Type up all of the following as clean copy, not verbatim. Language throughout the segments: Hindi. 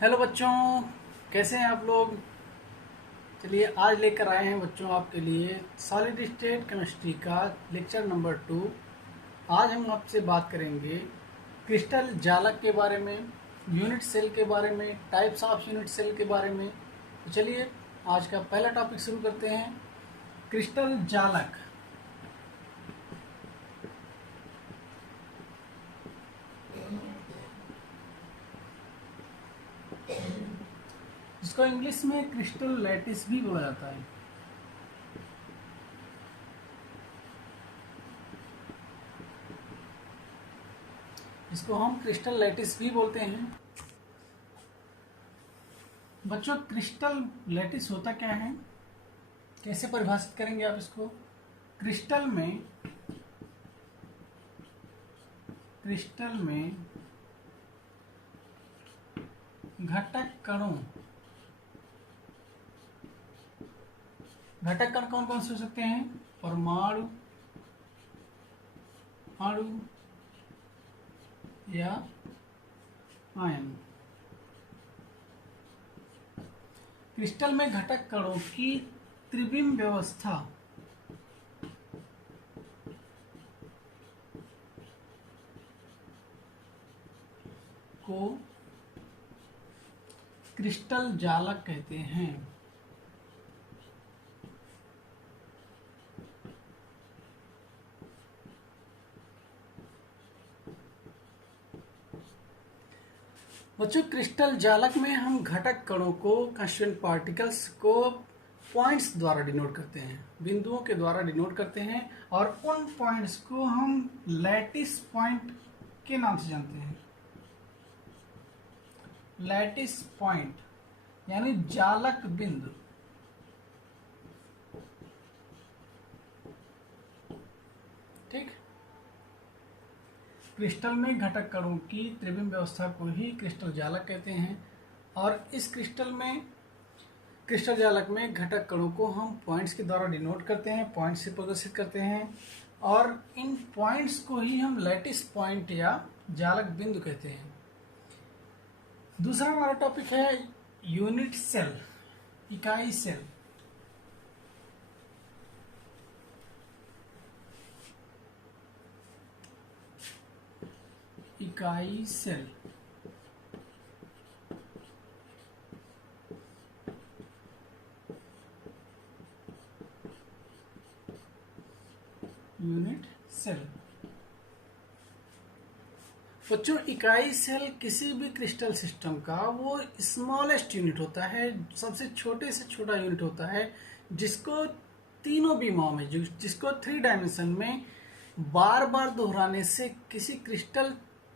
हेलो बच्चों, कैसे हैं आप लोग। चलिए आज लेकर आए हैं बच्चों आपके लिए सॉलिड स्टेट केमिस्ट्री का लेक्चर नंबर 2। आज हम आपसे बात करेंगे क्रिस्टल जालक के बारे में, यूनिट सेल के बारे में, टाइप्स ऑफ यूनिट सेल के बारे में। तो चलिए आज का पहला टॉपिक शुरू करते हैं, क्रिस्टल जालक। जिसको इंग्लिश में क्रिस्टल लैटिस भी बोला जाता है। इसको हम क्रिस्टल लैटिस भी बोलते हैं। बच्चों, क्रिस्टल लैटिस होता क्या है, कैसे परिभाषित करेंगे आप इसको। क्रिस्टल में घटक कणों, घटक कण कौन कौन से हो सकते हैं, परमाणु, अणु या आयन। क्रिस्टल में घटक कणों की त्रिविम व्यवस्था को क्रिस्टल जालक कहते हैं। बच्चों, क्रिस्टल जालक में हम घटक कणों को, कंस्टिट्यूएंट पार्टिकल्स को पॉइंट्स द्वारा डिनोट करते हैं, बिंदुओं के द्वारा डिनोट करते हैं, और उन पॉइंट्स को हम लैटिस पॉइंट के नाम से जानते हैं। लैटिस पॉइंट यानी जालक बिंदु। ठीक, क्रिस्टल में घटक कणों की त्रिविम व्यवस्था को ही क्रिस्टल जालक कहते हैं। और इस क्रिस्टल जालक में घटक कणों को हम पॉइंट्स के द्वारा डिनोट करते हैं, पॉइंट्स से प्रदर्शित करते हैं, और इन पॉइंट्स को ही हम लैटिस पॉइंट या जालक बिंदु कहते हैं। दूसरा हमारा टॉपिक है यूनिट सेल, इकाई सेल। इकाई सेल यूनिट सेल। बच्चों, इकाई सेल किसी भी क्रिस्टल सिस्टम का वो स्मॉलेस्ट यूनिट होता है, सबसे छोटे से छोटा यूनिट होता है, जिसको तीनों बीमाओं में, जिसको 3 डायमेंशन में बार बार दोहराने से किसी क्रिस्टल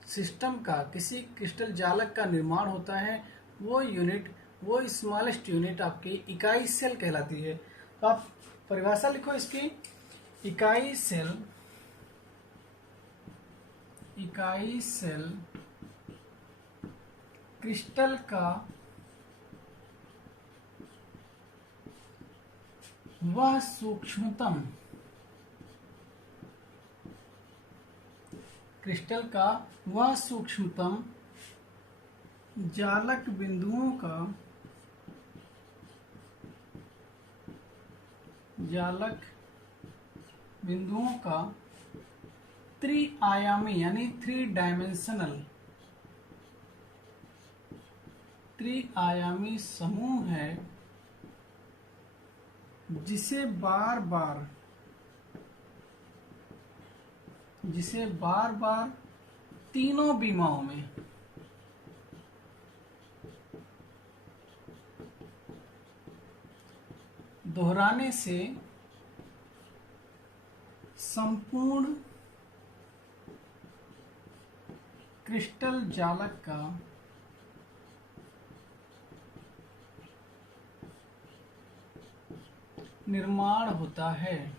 सिस्टम का, किसी क्रिस्टल जालक का निर्माण होता है। वो यूनिट, वो स्मॉलेस्ट यूनिट आपकी इकाई सेल कहलाती है। तो आप परिभाषा लिखो इसकी। इकाई सेल क्रिस्टल का वह सूक्ष्मतम, क्रिस्टल का वह सूक्ष्मतम जालक बिंदुओं का त्रिआयामी यानी 3 डायमेंशनल समूह है, जिसे बार बार तीनों बीमाओं में दोहराने से संपूर्ण क्रिस्टल जालक का निर्माण होता है।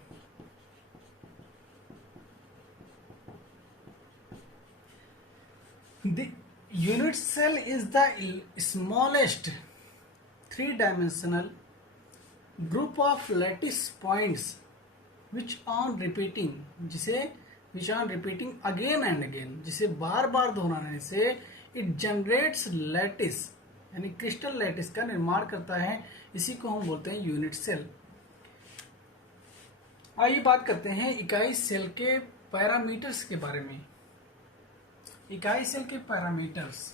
The unit cell is the smallest 3-dimensional group of lattice points which on repeating again and again, जिसे बार बार दोहराने से it generates lattice यानी क्रिस्टल लैटिस का निर्माण करता है। इसी को हम बोलते हैं यूनिट सेल। आइए बात करते हैं इकाई सेल के पैरामीटर्स के बारे में। इकाई सेल के पैरामीटर्स।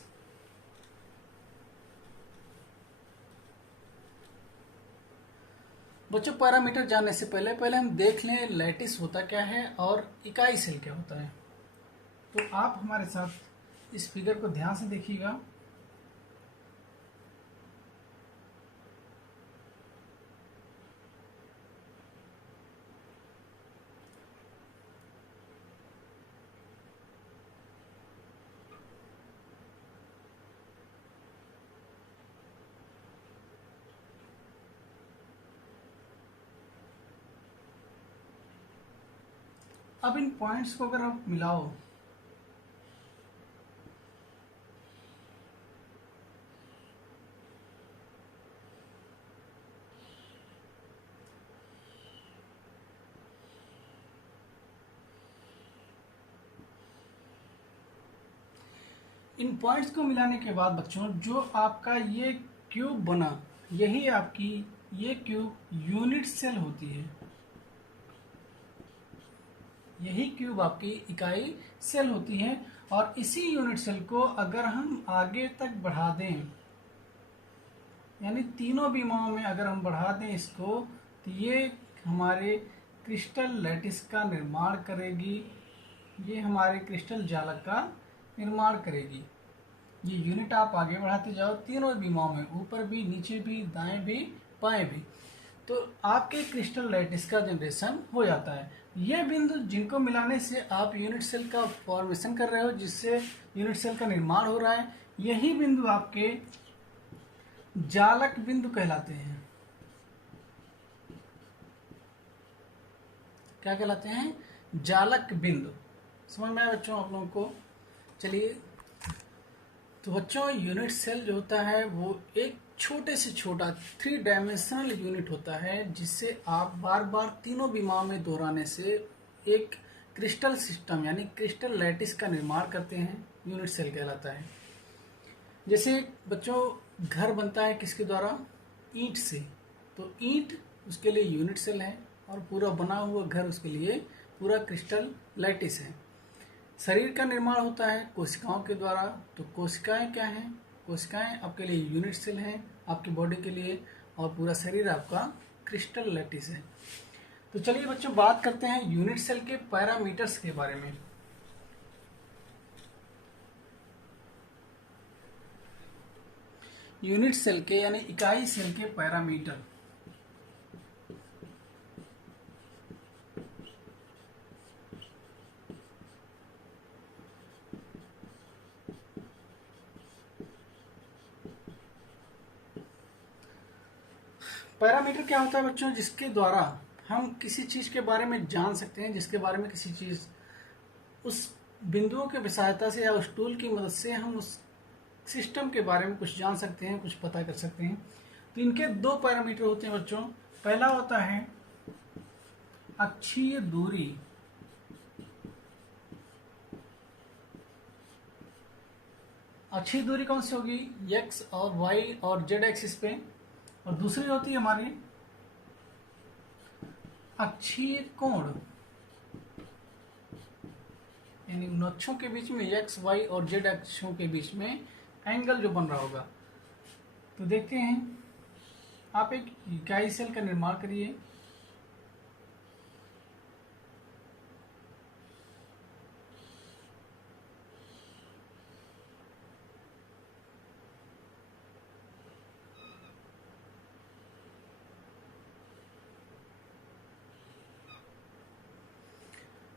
बच्चों, पैरामीटर जानने से पहले हम देख लें लैटिस होता क्या है और इकाई सेल क्या होता है। तो आप हमारे साथ इस फिगर को ध्यान से देखिएगा। अब इन पॉइंट्स को अगर आप मिलाओ इन पॉइंट्स को मिलाने के बाद बच्चों, जो आपका ये क्यूब बना, यही आपकी ये क्यूब यूनिट सेल होती है। यही क्यूब आपकी इकाई सेल होती है। और इसी यूनिट सेल को अगर हम आगे तक बढ़ा दें, यानी तीनों विमाओं में अगर हम बढ़ा दें इसको, तो ये हमारे क्रिस्टल लैटिस का निर्माण करेगी। ये हमारे क्रिस्टल जालक का निर्माण करेगी। ये यूनिट आप आगे बढ़ाते जाओ तीनों विमाओं में, ऊपर भी, नीचे भी, दाएं भी, बाएं भी, तो आपके क्रिस्टल लैटिस का जनरेशन हो जाता है। ये बिंदु जिनको मिलाने से आप यूनिट सेल का फॉर्मेशन कर रहे हो, जिससे यूनिट सेल का निर्माण हो रहा है, यही बिंदु आपके जालक बिंदु कहलाते हैं। क्या कहलाते हैं? जालक बिंदु। समझ में आया बच्चों आप लोगों को? चलिए, तो बच्चों यूनिट सेल जो होता है वो एक छोटे से छोटा 3 डायमेंशनल यूनिट होता है, जिससे आप बार बार तीनों विमाओं में दोहराने से एक क्रिस्टल सिस्टम यानी क्रिस्टल लैटिस का निर्माण करते हैं। यूनिट सेल कहलाता है। जैसे बच्चों, घर बनता है किसके द्वारा? ईंट से। तो ईंट उसके लिए यूनिट सेल है और पूरा बना हुआ घर उसके लिए पूरा क्रिस्टल लैटिस है। शरीर का निर्माण होता है कोशिकाओं के द्वारा। तो कोशिकाएं क्या हैं? कोशिकाएं आपके लिए यूनिट सेल हैं आपकी बॉडी के लिए, और पूरा शरीर आपका क्रिस्टल लैटिस है। तो चलिए बच्चों, बात करते हैं यूनिट सेल के पैरामीटर्स के बारे में। यूनिट सेल के यानी इकाई सेल के पैरामीटर। पैरामीटर क्या होता है बच्चों? जिसके द्वारा हम किसी चीज के बारे में जान सकते हैं, जिसके बारे में किसी चीज, उस बिंदुओं के सहायता से या उस टूल की मदद से हम उस सिस्टम के बारे में कुछ जान सकते हैं, कुछ पता कर सकते हैं। तो इनके 2 पैरामीटर होते हैं बच्चों। पहला होता है अक्षीय दूरी। अक्षीय दूरी कौन सी होगी? एक्स और वाई और जेड एक्सिस पे। और दूसरी होती है हमारी अक्षीय कोण, यानी उन अक्षों के बीच में, एक्स वाई और जेड अक्षों के बीच में एंगल जो बन रहा होगा। तो देखते हैं, आप एक इकाई सेल का निर्माण करिए।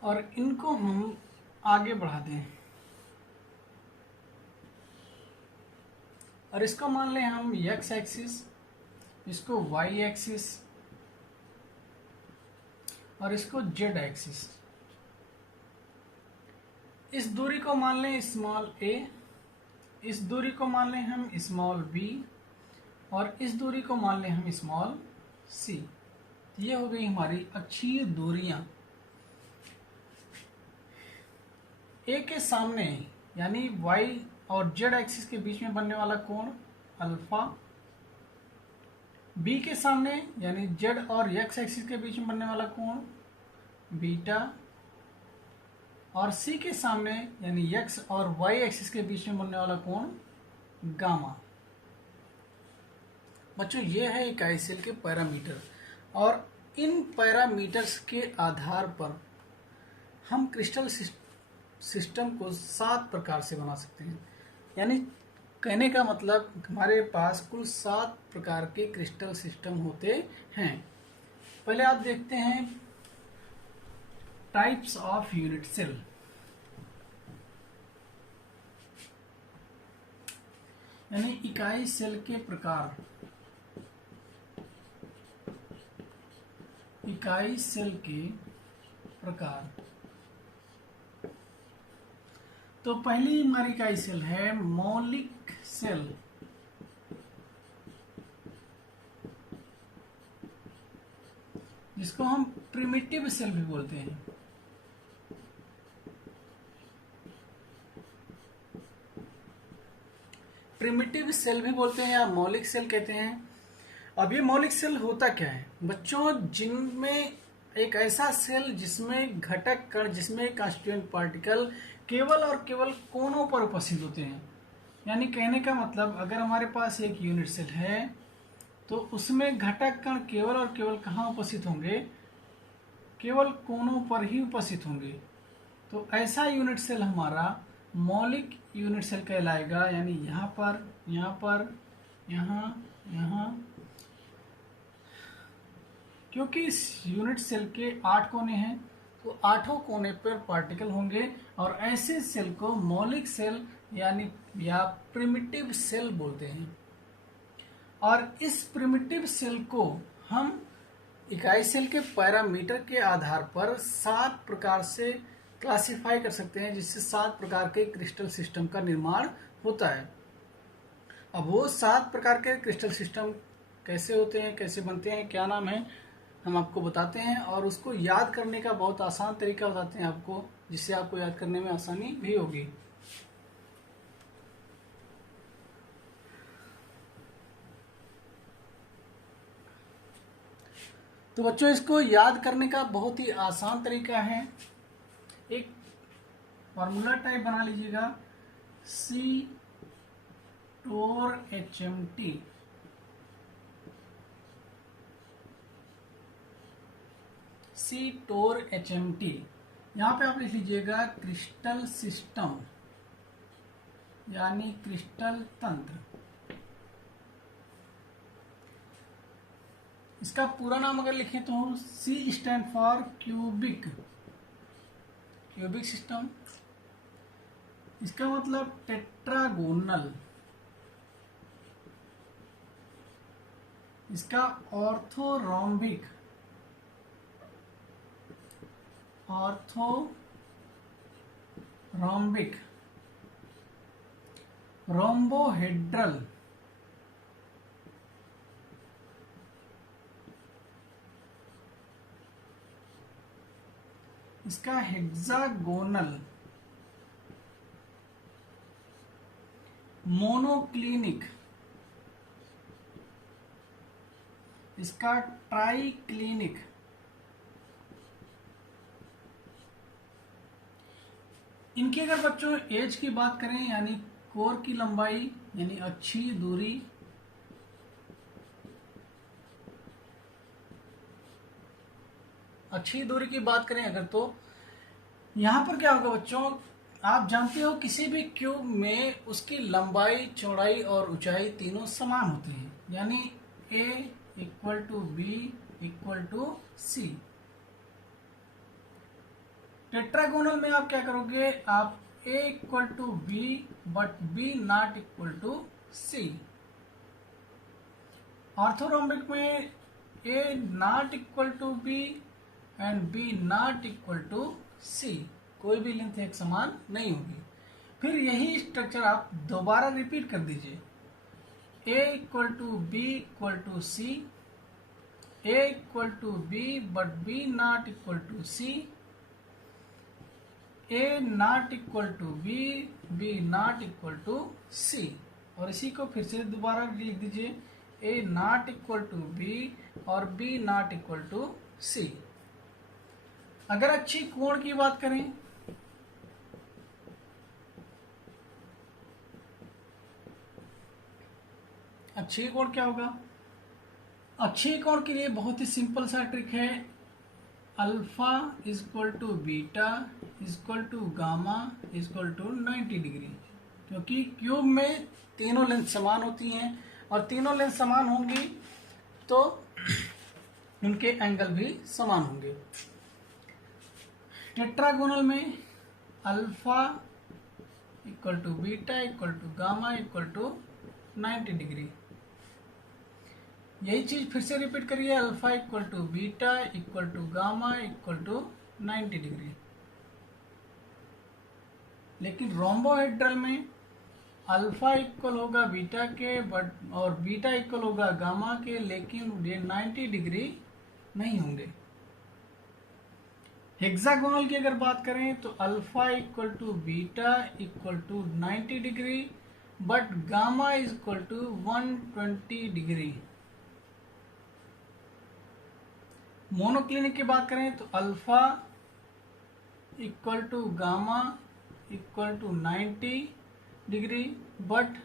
और इनको हम आगे बढ़ा दें, और इसको मान लें हम एक्स एक्सिस, इसको वाई एक्सिस और इसको जेड एक्सिस। इस दूरी को मान लें स्मॉल ए, इस दूरी को मान लें हम स्मॉल बी, और इस दूरी को मान लें हम स्मॉल सी। ये हो गई हमारी अक्षीय दूरियां। ए के सामने यानी वाई और जेड एक्सिस के बीच में बनने वाला कोण अल्फा, बी के सामने यानी जेड और एक्स एक्सिस के बीच में बनने वाला कोण बीटा, और सी के सामने यानी एक्स और वाई एक्सिस के बीच में बनने वाला कोण गामा। बच्चों ये है इकाई सेल के पैरामीटर, और इन पैरामीटर्स के आधार पर हम क्रिस्टल सिस्टम को 7 प्रकार से बना सकते हैं। यानी कहने का मतलब हमारे पास कुल 7 प्रकार के क्रिस्टल सिस्टम होते हैं। पहले आप देखते हैं टाइप्स ऑफ यूनिट सेल। यानी इकाई सेल के प्रकार। इकाई सेल के प्रकार। तो पहली हमारी इकाई सेल है मौलिक सेल। जिसको हम प्रिमिटिव सेल भी बोलते हैं। प्रिमिटिव सेल भी बोलते हैं या मौलिक सेल कहते हैं। अब ये मौलिक सेल होता क्या है बच्चों, जिनमें एक ऐसा सेल जिसमें घटक कण, जिसमें कांस्टिट्यूएंट पार्टिकल केवल और केवल कोनों पर उपस्थित होते हैं। यानी कहने का मतलब अगर हमारे पास एक यूनिट सेल है तो उसमें घटक कण केवल और केवल कहाँ उपस्थित होंगे, केवल कोनों पर ही उपस्थित होंगे। तो ऐसा यूनिट सेल हमारा मौलिक यूनिट सेल कहलाएगा। यानी यहाँ पर, यहाँ, क्योंकि इस यूनिट सेल के 8 कोने हैं तो 8 कोने पर पार्टिकल होंगे, और ऐसे सेल को मौलिक सेल यानी या प्रिमिटिव सेल बोलते हैं। और इस प्रिमिटिव सेल को हम इकाई सेल के पैरामीटर के आधार पर 7 प्रकार से क्लासिफाई कर सकते हैं, जिससे 7 प्रकार के क्रिस्टल सिस्टम का निर्माण होता है। अब वो 7 प्रकार के क्रिस्टल सिस्टम कैसे होते हैं, कैसे बनते हैं, क्या नाम है, हम आपको बताते हैं, और उसको याद करने का बहुत आसान तरीका बताते हैं आपको, जिससे आपको याद करने में आसानी भी होगी। तो बच्चों इसको याद करने का बहुत ही आसान तरीका है। एक फॉर्मूला टाइप बना लीजिएगा, C₂HMT। C₂HMT यहाँ पे आप लिख लीजिएगा क्रिस्टल सिस्टम यानी क्रिस्टल तंत्र। इसका पूरा नाम अगर लिखें तो C stand for cubic system. इसका मतलब टेट्रागोनल। इसका ऑर्थोरोम्बिक, रोम्बोहेड्रल, इसका हेक्सागोनल, मोनोक्लिनिक, इसका ट्राइक्लिनिक। इनकी अगर बच्चों एज की बात करें यानी कोर की लंबाई यानी अक्षीय दूरी, की बात करें अगर, तो यहां पर क्या होगा बच्चों, आप जानते हो किसी भी क्यूब में उसकी लंबाई, चौड़ाई और ऊंचाई तीनों समान होती हैं। यानी A = B = C। टेट्रागोनल में आप क्या करोगे, आप A = B but B ≠ C। Orthorhombic में A ≠ B and B ≠ C। कोई भी लेंथ एक समान नहीं होगी। फिर यही स्ट्रक्चर आप दोबारा रिपीट कर दीजिए, A = B = C, A = B but B ≠ C, A ≠ B, B ≠ C। और इसी को फिर से दोबारा लिख दीजिए, ए नॉट इक्वल टू बी और बी नॉट इक्वल टू सी। अगर अच्छी कोण की बात करें, अच्छी कोण क्या होगा? अच्छी कोण के लिए बहुत ही सिंपल सा ट्रिक है, alpha equal to beta equal to gamma equal to 90 degree. क्योंकि क्यूब में तीनों लेंथ समान होती हैं और तीनों लेंथ समान होंगी तो उनके एंगल भी समान होंगे। टेट्रागोनल में alpha equal to beta equal to gamma equal to 90 degree. यही चीज फिर से रिपीट करिए, alpha equal to beta equal to gamma equal to 90 degree. लेकिन रोम्बोहेड्रल में अल्फा इक्वल होगा बीटा के बट और बीटा इक्वल होगा गामा के, लेकिन ये 90 डिग्री नहीं होंगे। हेक्सागोनल की अगर बात करें तो alpha equal to beta equal to 90 degree but gamma equal to 120 degree. Monoclinic की बात करें तो alpha equal to gamma equal to 90 degree but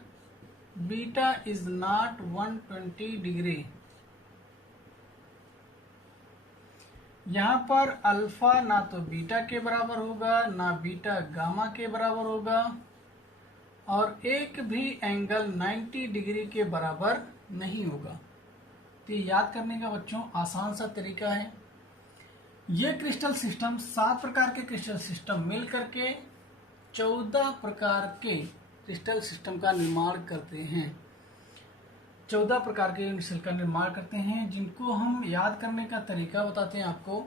beta is not 120 degree. यहां पर अल्फा ना तो बीटा के बराबर होगा ना बीटा गामा के बराबर होगा और एक भी एंगल 90 डिग्री के बराबर नहीं होगा। तो ये याद करने का बच्चों आसान सा तरीका है। ये क्रिस्टल सिस्टम 7 प्रकार के क्रिस्टल सिस्टम मिल करके 14 प्रकार के क्रिस्टल सिस्टम का निर्माण करते हैं। 14 प्रकार के यूनिट सेल का निर्माण करते हैं, जिनको हम याद करने का तरीका बताते हैं आपको।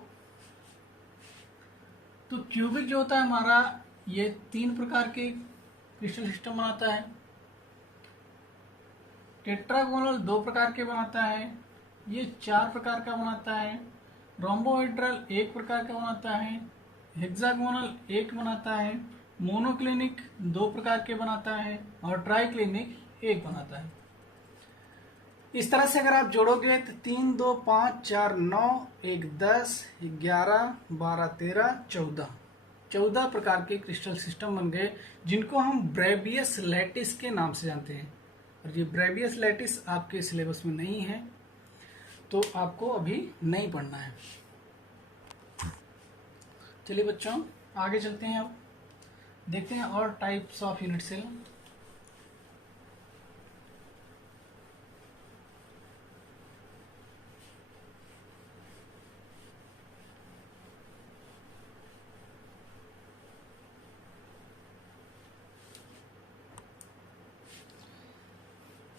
तो क्यूबिक जो होता है हमारा, ये 3 प्रकार के क्रिस्टल सिस्टम बनाता है। टेट्रागोनल 2 प्रकार के बनाता है, ये 4 प्रकार का बनाता है। रोम्बोहेड्रल 1 प्रकार का बनाता है। हेक्सागोनल 1 बनाता है। मोनोक्लिनिक 2 प्रकार के बनाता है और ट्राइक्लिनिक 1 बनाता है। इस तरह से अगर आप जोड़ोगे तो 3 2 5 4 9 1 10 11 12 13 14 प्रकार के क्रिस्टल सिस्टम बन गए, जिनको हम ब्रेवियस लैटिस के नाम से जानते हैं। और ये ब्रेवियस लैटिस आपके सिलेबस में नहीं है, तो आपको अभी नहीं पढ़ना है। चलिए बच्चों आगे चलते हैं, अब देखते हैं और टाइप्स ऑफ यूनिट सेल।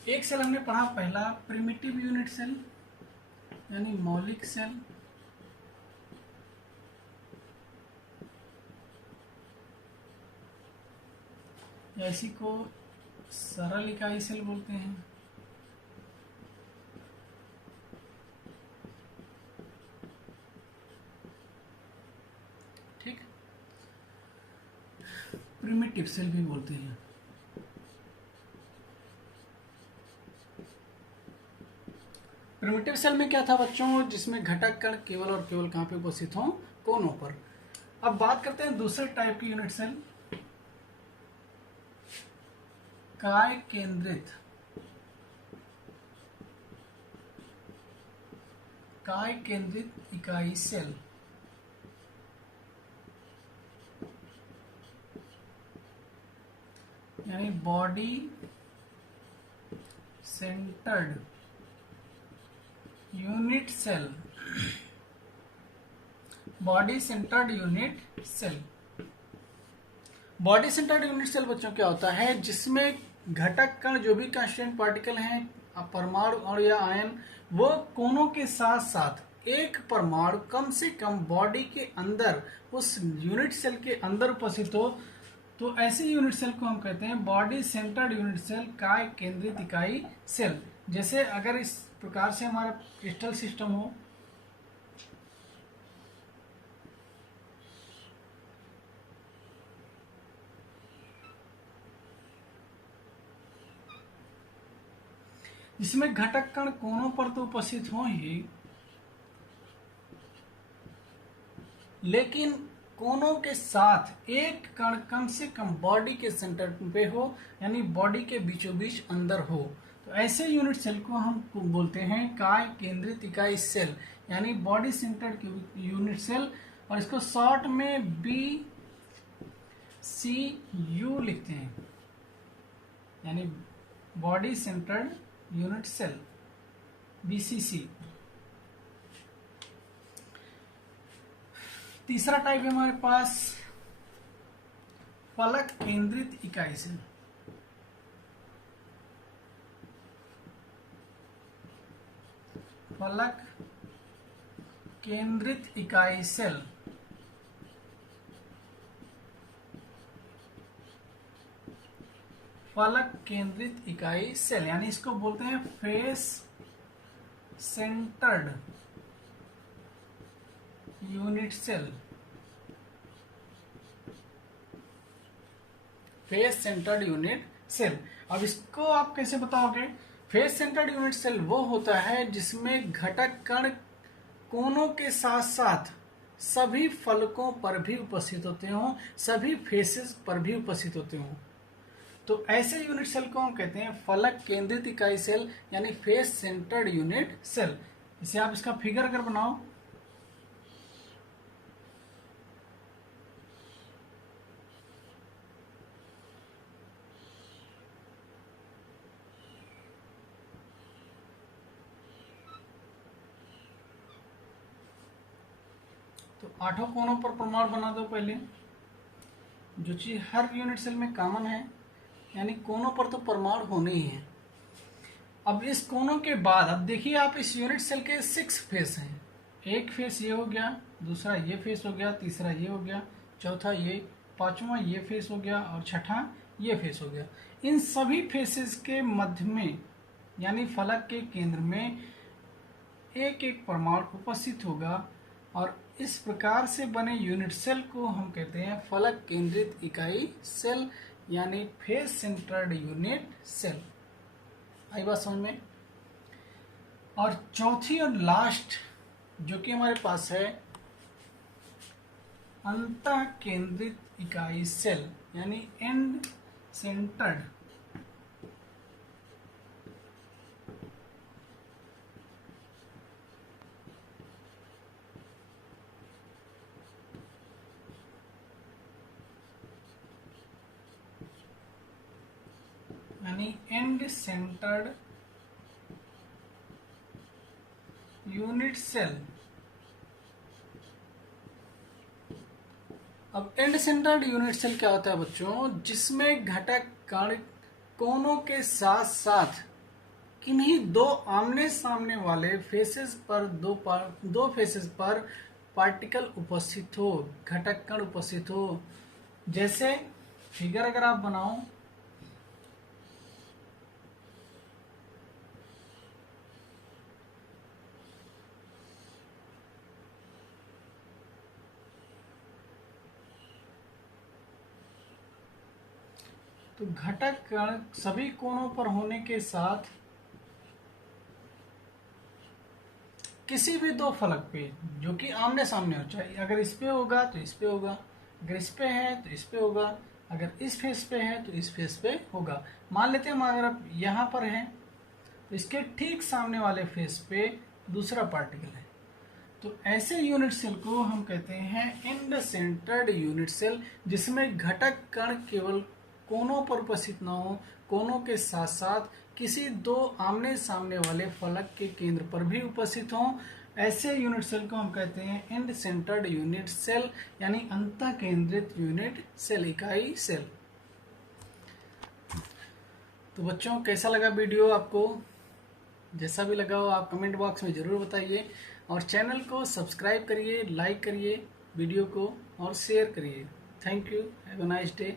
एक सेल हमने पढ़ा पहला प्रिमिटिव यूनिट सेल यानी मौलिक सेल। या इसी को सरल इकाई सेल बोलते हैं। ठीक, प्रिमिटिव सेल भी बोलते हैं। प्रिमिटिव सेल में क्या था बच्चों, जिसमें घटक कण केवल और केवल कहां पे उपस्थित हों, कोनों पर। अब बात करते हैं दूसरे टाइप की यूनिट सेल, काय केंद्रित इकाई सेल। यानी body centred unit cell. Body centred unit cell. Body centred unit cell बच्चों क्या होता है, जिसमें घटक कण जो भी कांस्टिट्यूएंट पार्टिकल हैं, परमाणु और या आयन, वो कोनों के साथ साथ एक परमाणु कम से कम बॉडी के अंदर उस यूनिट सेल के अंदर उपस्थित हो, तो ऐसे यूनिट सेल को हम कहते हैं बॉडी सेंटर्ड यूनिट सेल, काय केंद्रित इकाई सेल। जैसे अगर इस प्रकार से हमारा क्रिस्टल सिस्टम हो, इसमें घटक कण कोनों पर तो उपस्थित हो ही, लेकिन कोनों के साथ एक कण कम से कम बॉडी के सेंटर पे हो, यानी बॉडी के बीचों बीच अंदर हो। तो ऐसे यूनिट सेल को हम बोलते हैं काय केंद्रित इकाई सेल, यानी बॉडी सेंटर्ड यूनिट सेल, और इसको शॉर्ट में BCU लिखते हैं, यानी body centred unit cell, BCC। तीसरा टाइप है हमारे पास फलक केंद्रित इकाई सेल। फलक केंद्रित इकाई सेल, फलक केंद्रित इकाई सेल, यानी इसको बोलते हैं face centered unit cell. Face centered unit cell. अब इसको आप कैसे बताओगे? फेस सेंटर्ड यूनिट सेल वो होता है जिसमें घटक कण कोनों के साथ साथ सभी फलकों पर भी उपस्थित होते हों, सभी फेसेस पर भी उपस्थित होते हों। तो ऐसे यूनिट सेल को हम कहते हैं फलक केंद्रित इकाई सेल, यानी फेस सेंटर्ड यूनिट सेल। इसे आप इसका फिगर अगर बनाओ, तो 8 कोनों पर परमाणु बना दो पहले, जो चीज हर यूनिट सेल में कॉमन है, यानी कोनों पर तो परमाणु होने ही है। अब इस कोनों के बाद अब देखिए आप, इस यूनिट सेल के 6 फेस हैं। एक फेस ये हो गया, दूसरा ये फेस हो गया, तीसरा ये हो गया, चौथा ये, पांचवा ये फेस हो गया, और छठा ये फेस हो गया। इन सभी फेसेस के मध्य में, यानी फलक के केंद्र में एक एक परमाणु उपस्थित होगा, और इस प्रकार से बने यूनिट सेल को हम कहते हैं फलक केंद्रित इकाई सेल, यानी फेस सेंटर्ड यूनिट सेल। आई बात समझ में? और चौथी और लास्ट जो कि हमारे पास है अंतः केंद्रित इकाई सेल, यानी एंड सेंटर्ड यानी एंड सेंटर्ड यूनिट सेल। अब एंड सेंटर्ड यूनिट सेल क्या होता है बच्चों? जिसमें घटक कण कोनों के साथ साथ किन्हीं दो आमने सामने वाले फेसेस पर दो फेसेस पर पार्टिकल उपस्थित हो, घटक कण उपस्थित हो। जैसे फिगर अगर आप बनाओ, तो घटक कण सभी कोणों पर होने के साथ किसी भी दो फलक पे, जो कि आमने सामने हो, चाहे अगर इस पे होगा तो इस पे होगा, अगर इस पे है तो इस पे होगा, अगर इस फेस पे है तो इस फेस पे होगा। मान लेते हैं अगर आप यहाँ पर हैं तो इसके ठीक सामने वाले फेस पे दूसरा पार्टिकल है। तो ऐसे यूनिट सेल को हम कहते हैं एंड सेंटर्ड यूनिट सेल, जिसमें घटक कण केवल कोनों पर उपस्थित न हो, कोनों के साथ साथ किसी दो आमने सामने वाले फलक के केंद्र पर भी उपस्थित हों। ऐसे यूनिट सेल को हम कहते हैं एंड सेंटर्ड यूनिट सेल, यानी अंतः केंद्रित यूनिट सेल, इकाई सेल। तो बच्चों कैसा लगा वीडियो आपको? जैसा भी लगा हो आप कमेंट बॉक्स में ज़रूर बताइए, और चैनल को सब्सक्राइब करिए, लाइक करिए वीडियो को, और शेयर करिए। Thank you, have a nice day.